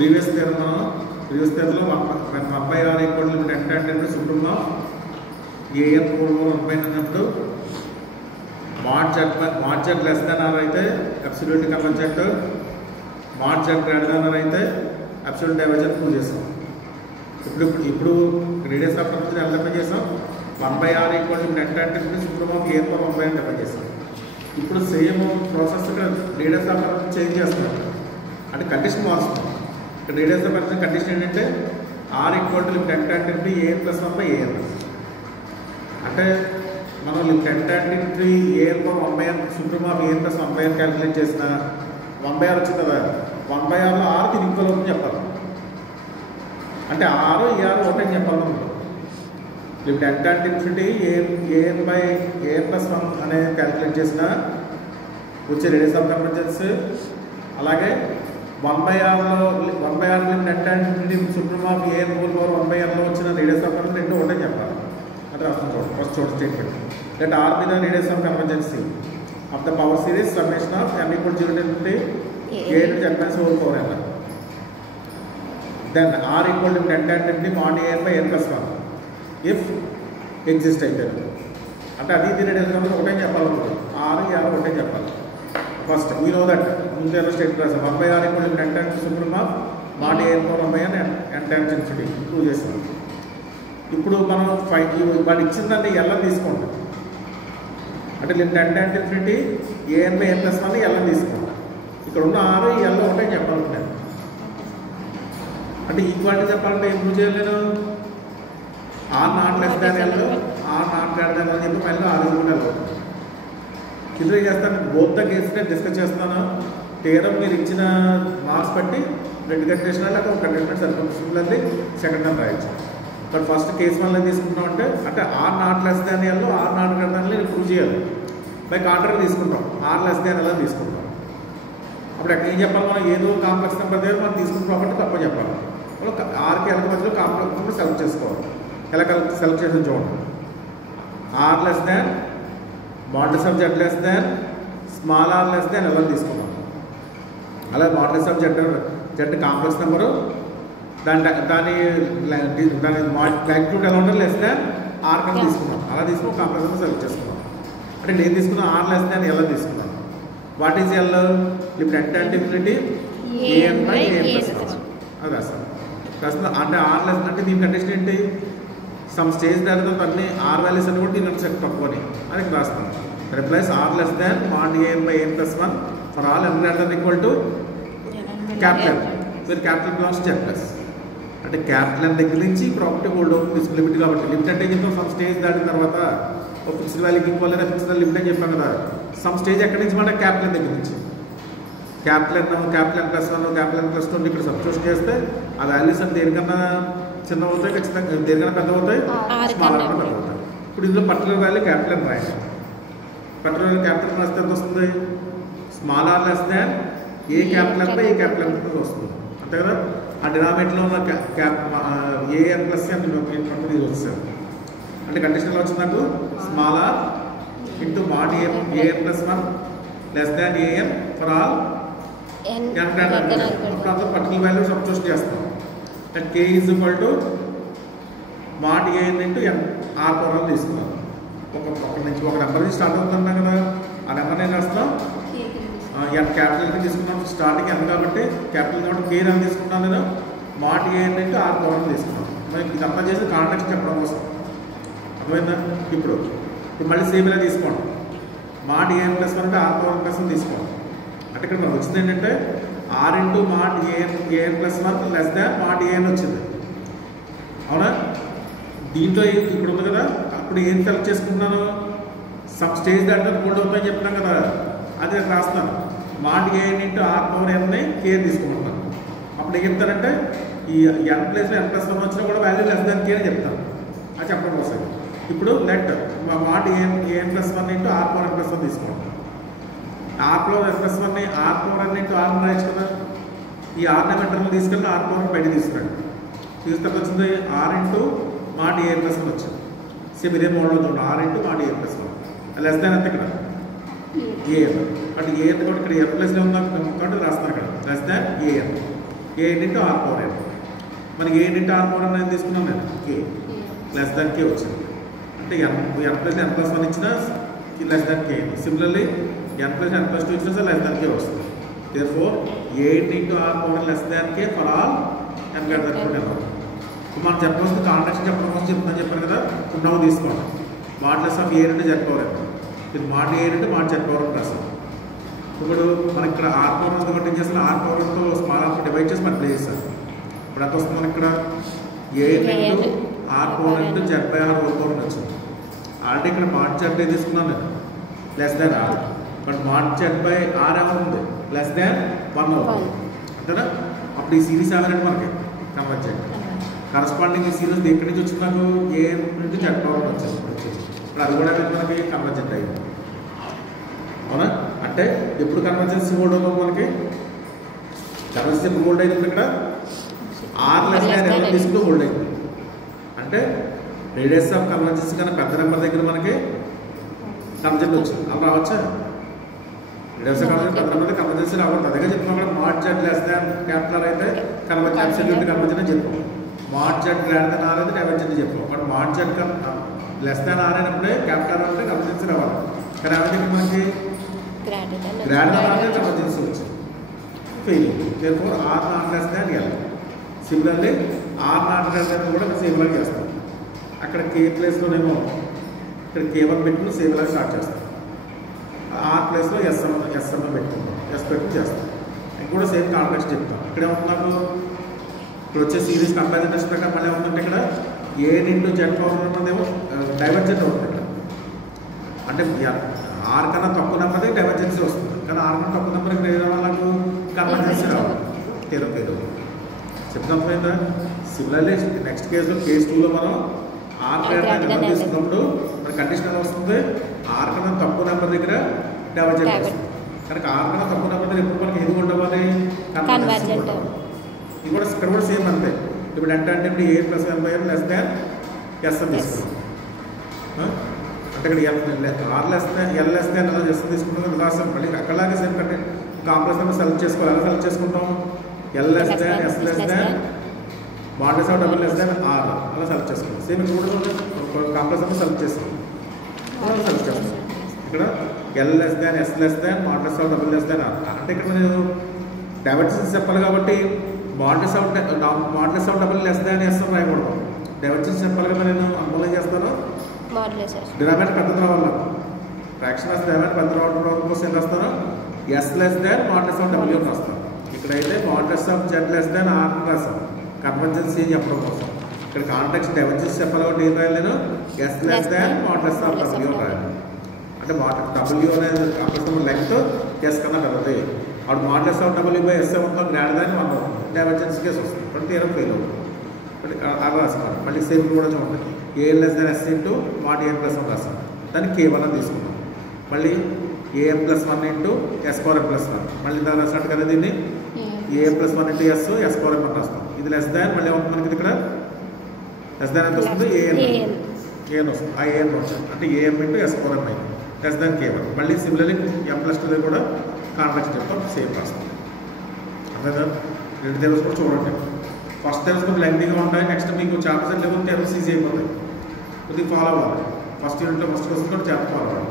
Previous థియరంలో 1/r equal limit ఎంత అంటే supreme of an whole over 1 అన్నప్పుడు mod z less than R అయితే absolute convergent, mod z greater than R అయితే absolute divergent prove చేస్తాం. ఇప్పుడు radius of curve ఎలా define చేసాం? 1/r equal limit ఎంత అంటే సుప్రీం ఆఫ్ an పవర్ 1 అని డిఫైన్ చేస్తాం. ఇప్పుడు సేమ్ ప్రాసెస్ ఇక్కడ రేడియస్ ఆఫ్ కర్వ్ చేంజ్ చేస్తున్నాం అంటే కండిషన్ మారుస్తాం. ఇక్కడ రేడియస్ ఆఫ్ కర్వ్ కండిషన్ ఏంటంటే r ఈక్వల్ టు లిమిట్ ఎంత అంటే an ప్లస్ 1/an. అంటే మనం లిమిట్ ఎంత అంటే an power 1/n supreme of an plus 1/n calculate చేసిన 1/r వచ్చింది కదా, 1/rలో r కి ఈక్వల్ అవుతుంది చెప్పాలి. అంటే r ఈ r ఒకటే అని చెప్పాలి. మనం లిమిట్ ఎంత అంటే an ప్లస్ 1 అనే క్యాలిక్యులేట్ చేసిన వచ్చే రేడియస్ ఆఫ్ కన్వర్జెన్స్, అలాగే 1/rలో 1/r లిమిట్ ఎంత అంటే supreme of an whole over 1/nలో వచ్చిన రేడియస్ ఆఫ్ కన్వర్జెన్స్ రెండు ఒకటే చెప్పాలి. అది రాస్తాం చూడండి. ఫస్ట్ చూడండి statement that r be the radius of convergency of the power series summation of n equal 0 to a to n plus whole power n. Then r equal to n mod an by n plus 1 if exist అయితే అంటే అది ఇది radius కనుక ఒకటే చెప్పాలి. r ఒకటే చెప్పాలి. First we know that ముందే స్టేట్ రాసాం 1/r equal to n times supreme of mod an power 1/n n times infinity prove చేస్తాం. ఇప్పుడు మనం వాడు ఇచ్చిందంటే ఎలా తీసుకోండి అంటే limit n times infinity an by n plus 1 ఎలా తీసుకోండి. ఇక్కడ ఉన్న r ఎలా ఒకటే చెప్పాలంటున్నాను. అంటే ఈక్వాలిటీ చెప్పాలంటే ఏం ప్రూవ్ చేయలేను? r not less than l, r not greater than అని చెప్పి మళ్ళీ r కూడా వెళ్ళిపోతుంది. క్లియర్ చేస్తాను. బోత్ ద కేసునే డిస్కస్ చేస్తాను. థియరం మీరు ఇచ్చిన మార్క్స్ బట్టి రెండు కండిషన్ లేక ఒక కండిషన్ సరిపోతుంది. సెకండ్ టైం రాయొచ్చు. బట్ ఫస్ట్ కేసు వల్ల తీసుకుంటాం అంటే r not less than l, r not greater than l prove చేయాలి. బై కాంట్రా తీసుకుంటాం, r లెస్ దాన్ l తీసుకుంటాం. అప్పుడు ఎక్కడ ఏం చెప్పాలి? మనం ఏదో కాంప్లెక్స్ నెంబర్ దగ్గర మనం తీసుకున్న ప్రాపర్టీ తప్ప చెప్పాలి. ఆర్కి ఎలక మధ్యలో కాంప్లెక్స్ నెంబర్ సెలెక్ట్ చేసుకోవాలి. ఎలా సెలెక్ట్ చేసి చూడండి. r less than models of z less than small r less than ఎలా తీసుకున్నాం. అలా models of z complex number దాని మ్యాగ్నిట్యూడ్ ఎలా ఉంటుంది లెస్ దాన్ r కన్నా తీసుకున్నాం. అలా తీసుకుని కాంప్లెక్స్ నెంబర్ సెలెక్ట్ చేసుకున్నాం. అంటే నేను తీసుకున్న r లెస్ దాన్ ఎలా తీసుకున్నాను. What is L? లిమిట్ ఎంత అంటే infinity an by an plus 1 అది రాస్తాను. అంటే r లెస్ అంటే దీని కండిషన్ ఏంటి? సమ్ స్టేజ్ దానితో అన్ని r వాల్యూస్ అని కూడా దీని సెట్ తక్కువని అది రాస్తాను. Replace r less than mod an by an plus 1 for all n greater than equal to capital where capital belongs to n+. అంటే క్యాపిటల్ n దగ్గర నుంచి ప్రాపర్టీ హోల్డ్ అవుతుంది లిమిట్ కాబట్టి. లిమిట్ అంటే చెప్తాం సమ్ స్టేజ్ దాటిన తర్వాత ఒక ఫిక్స్డ్ వాల్యూకి ఈక్వల్ లేదా ఫిక్స్డ్ లిమిట్ అని చెప్పాం కదా. సమ్ స్టేజ్ ఎక్కడి నుంచి మన క్యాపిటల్ దగ్గర నుంచి capital n plus 1 capital n plus 2 ఇక్కడ సబ్స్టిట్యూషన్ చేస్తే ఆ వాల్యూస్ అంటే దేనికన్నా చిన్న అవుతాయి, ఖచ్చితంగా దేనికన్నా పెద్ద అవుతాయి, స్మాల్ కన్నా పెద్ద అవుతాయి. ఇప్పుడు ఇందులో పర్టికులర్ వాల్యూ క్యాపిటల్ n రాయండి. పర్టికులర్ క్యాపిటల్ n రాస్తే ఎంత వస్తుంది? Small r less than A capital n by A capital n వస్తుంది అంతే కదా. ఆ డినామినేటర్లో ఉన్న an ప్లస్ n ఇది వస్తుంది. అంటే కండిషన్ ఎలా వచ్చింది నాకు? Small r into mod an plus 1 less than an for all n greater. అప్పుడు పర్టికులర్ వాల్యూ సబ్స్టిట్యూషన్ చేస్తాం. And k is equal to mod an into n r power all తీసుకున్నాం. ఒక నెంబర్ నుంచి స్టార్ట్ అవుతున్నాం కదా, ఆ నెంబర్ నేను రాస్తాం n క్యాపిటల్కి తీసుకున్నాం. స్టార్టింగ్ n కాబట్టి క్యాపిటల్ కాబట్టి k అని తీసుకున్నాను నేను. mod an into r power all తీసుకున్నాం. మరి ఇదంతా చేసి కాంటాక్ట్ చెప్పడం కోసం అర్థమైందా? ఇప్పుడు మళ్ళీ సేమ్ ఇలా తీసుకోండి. mod an plus 1 అంటే r పవర్ plus 1 తీసుకోండి. అంటే ఇక్కడ మనకు వచ్చింది ఏంటంటే r into mod an plus 1 less than mod an వచ్చింది. అవునా? దీంట్లో ఇప్పుడు ఉంది కదా, అప్పుడు ఏం సెలెక్ట్ చేసుకుంటున్నాను? సబ్ స్టేజ్ దాంట్లో హోల్డ్ అవుతాయని చెప్తున్నాను కదా, అది రాస్తాను. mod an into r power n k తీసుకుంటున్నాను. అప్పుడు ఏం చెప్తానంటే ఈ n ప్లేస్లో n plus 1 వచ్చినా కూడా వాల్యూ లెస్ దాన్ k అని చెప్తాను. అది చెప్పడం కోసం ఇప్పుడు let mod an plus 1 into r power n plus 1 తీసుకోండి. r power n plus 1 r power n into r రాయచ్చు కదా. ఈ r నెంబర్ తీసుకెళ్ళి r పవర్ బయట తీసుకురండి. తీసుకెళ్ళి వచ్చింది r into mod an plus 1 వచ్చింది. సేమ్ ఇదే మోడల్లో చూడండి. r into mod an plus 1 less than ఎంత ఇక్కడ an. అంటే an కూడా ఇక్కడ n ప్లస్లో ఉందా కాబట్టి రాస్తాను ఇక్కడ less than an. AN into are power N. మనకి AN into are power N అనేది తీసుకున్నాం నేను కే లెస్ దాన్ కే వచ్చింది. అంటే ఎన్ ప్లస్ ఎన్ ప్లస్ 1 ఇచ్చినా less than k. Similarly n plus n plus 2 ఇచ్చినా లెస్ దాన్ కే వస్తుంది. Therefore a n into are power less than k for all n greater than 10. ఇప్పుడు మనం చెప్పవలసిన కాంట్రాక్షన్ చెప్పడం కోసం చెప్తాను చెప్పాను కదా. ఇప్పుడు నవ్వు తీసుకోండి. మాడ్లెస్ ఆఫ్ ఏ అంటే జెడ్ పవర్ ఎన్. ఇది మాడ్ ఏ అంటే mod Z power N plus. ఇప్పుడు మనకి ఇక్కడ ఆర్ పవర్ ఎంత ఒకటి చేసిన ఆర్ పవర్ ఎంతో స్మాల్ ఆర్ డివైడ్ చేసి మనం ప్లే చేస్తాం. ఇప్పుడు ఎంత వస్తుంది మనకి ఇక్కడ A into are power into Z by R whole power వచ్చింది. ఆల్రెడీ ఇక్కడ మాడ్ జెడ్ తీసుకున్నాను నేను less than R. But mod Z by R ఏమవుతుంది లెస్ దాన్ 1 అవుతుంది అంతేనా. అప్పుడు ఈ సిరీస్ ఏమైనా మనకి కన్వర్ట్ చేయండి. కరస్పాండింగ్ ఈ సిరీస్ ఎక్కడి నుంచి వచ్చింది నాకు ఏ నుంచి జెడ్ పవర్ వచ్చింది. ఇప్పుడు అది కూడా మనకి కన్వర్జెంట్ అయింది అవునా. అంటే ఎప్పుడు కన్వర్జెన్సీ హోల్డ్ అవుతాం మనకి కన్వర్జెన్సీ ఎప్పుడు హోల్డ్ అయింది ఇక్కడ ఆర్ లెస్ దాన్ ఎన్ తీసుకుంటూ హోల్డ్ అయింది. అంటే రేడియస్ ఆఫ్ కన్వర్జెన్సీ కన్నా పెద్ద నెంబర్ దగ్గర మనకి కన్వర్జెంట్ వచ్చింది. అలా రావచ్చా రేడియస్ ఆఫ్ కన్వర్జెన్స్ పెద్ద నెంబర్ కన్వర్జెన్సీ రావద్దు. అదే చెప్తాం కూడా mod Z less than capital అయితే కన్వర్జెన్స్ అబ్సల్యూట్ కన్వర్జెంట్ అని చెప్పాం. Mod Z greater than R అయితే డైవర్జెంట్ చెప్పాం. But mod Z less than R అయినప్పుడే క్యాపిటల్ అంటే కన్వర్జెన్సీ రావాలి. కానీ అదే మనకి గ్రేటర్ దాన్ ఆర్ కన్వర్జెన్సీ వచ్చింది failing. Therefore R not less than L. Similarly R not less than కూడా సేమ్లాగా చేస్తాం. అక్కడ కే ప్లేస్లోనేమో ఇక్కడ K1 పెట్టుకుని సేమ్లాగా స్టార్ట్ చేస్తాం. ఆర్ ప్లేస్లో ఎస్ఎం పెట్టుకుంటాం. ఎస్ పెట్టుకుని చేస్తాం. ఇంకోటి సేమ్ కాంప్లెక్స్ చెప్తాం. ఇక్కడ ఏమవుతున్నాకు ఇప్పుడు వచ్చే సిరీస్ కంపారిజన్ టెస్ట్ ప్రకారం మళ్ళీ ఏమవుతుంటే ఇక్కడ ఏ ఇంటూ జెడ్ పవర్ ఉన్నదేమో డైవర్జెంట్ అవుతుంది. అంటే ఆర్ కన్నా తక్కువ నెంబర్ డైవర్జెన్సీ వస్తుంది. కానీ ఆర్ కన్నా తక్కువ నెంబర్ ఇక్కడ వాళ్ళకు కన్వర్జెన్సీ రావాలి. పేరు చెప్తాం పోయిందా. సిమిలర్లీ నెక్స్ట్ కేసులో కేసు 2లో మనం ఆర్ గ్రేటర్ తీసుకున్నప్పుడు మన కండిషన్ ఎలా వస్తుంది ఆర్ కన్నా తక్కువ నెంబర్ దగ్గర డైవర్జెంట్ వస్తుంది. కనుక ఆర్ కన్నా తక్కువ నెంబర్ దగ్గర ఎప్పుడు మనకి ఎందుకు ఉండవాలి కన్వర్జెన్సీ ఉండాలి. ఇది కూడా ఇక్కడ కూడా సేమ్ అంతే. ఇప్పుడు అంటే ఇప్పుడు A plus N by N less than yes అని తీసుకున్నాం. అంటే ఇక్కడ R less than L less than ఎలా ఎస్ తీసుకుంటాం రాస్తాం. మళ్ళీ అక్కడలాగే సేమ్ కంటే కాంప్లెక్స్ నెంబర్ సెలెక్ట్ చేసుకోవాలి. ఎలా సెలెక్ట్ చేసుకుంటాం L less than S less than modulus of double less than R అలా సెలెక్ట్ చేసుకుంటాం. సేమ్ ఇక్కడ కూడా కాంప్లెక్స్ నెంబర్ సెలెక్ట్ చేస్తాం. సెలెక్ట్ చేస్తాం. ఇక్కడ L less than S less than modulus of double less than r. అంటే ఇక్కడ నేను డైవర్జెన్స్ చెప్పాలి కాబట్టి modulus of double less than yes అని రాయకూడదు. డైవర్జెన్స్ చెప్పాలి కదా నేను అందులో ఏం చేస్తాను డినామినేటర్ పెద్దది రావాలి. ఫ్రాక్షన్ ఆఫ్ డినామినేటర్ పెద్ద రావడం కోసం ఏం రాస్తాను s less than modulus of డబ్ల్యూ అని రాస్తాను. ఇక్కడైతే modulus of z less than r అని రాస్తాను కన్వర్జెన్సీ చెప్పడం కోసం. ఇక్కడ కాంటాక్ట్స్ డైవర్జెన్స్ చెప్పాలి కాబట్టి ఏం రాయాలి నేను s less than modulus of డబ్ల్యూ రాయాలి. అంటే డబ్ల్యూ అనేది అక్కడ లెంగ్త్ ఎస్ కన్నా పెద్దది. అప్పుడు modulus of W by S మొత్తం గ్రేటర్ దాన్ 1 అవుతుంది. డైవర్జెన్స్ కేసు వస్తుంది. బట్ తీరం ఫెయిల్ అవుతుంది. బట్ అలా రాసుకోవాలి. మళ్ళీ సేమ్ కూడా చూడండి A less than S into mod AN plus 1 రాస్తాం. దాన్ని K1 అని తీసుకున్నాం. మళ్ళీ AN plus 1 into S power N plus 1. మళ్ళీ దాన్ని రాసినట్టు కదా దీన్ని AN plus 1 into S power N రాస్తాం. ఇది లెస్ దాన్ మళ్ళీ ఏమవుతుంది మనకి ఇక్కడ లెస్ దాన్ ఎంత వస్తుంది ఏఎన్ వస్తుంది. ఆ ఏఎన్ వస్తుంది. అంటే ఏఎం ఇంటూ ఎస్ పవర్ ఎన్ అయింది లెస్ దాన్ K1. మళ్ళీ సిమిలర్లీ ఎం ప్లస్ 2 కూడా కాంప్లెక్స్ చెప్తాం సేమ్ రాస్తాం. అదే రెండు టైమ్స్ కూడా చూడండి. ఫస్ట్ టైమ్స్ కొంచెం లెంగ్తీగా ఉంటాయి. నెక్స్ట్ మీకు చాప్టర్స్ లెవెల్ టైమ్స్ ఈజీ అయిపోతాయి. కొద్దిగా ఫాలో అవ్వాలి. ఫస్ట్ యూనిట్లో ఫస్ట్ క్వశ్చన్ కూడా ఫాలో అవ్వాలి.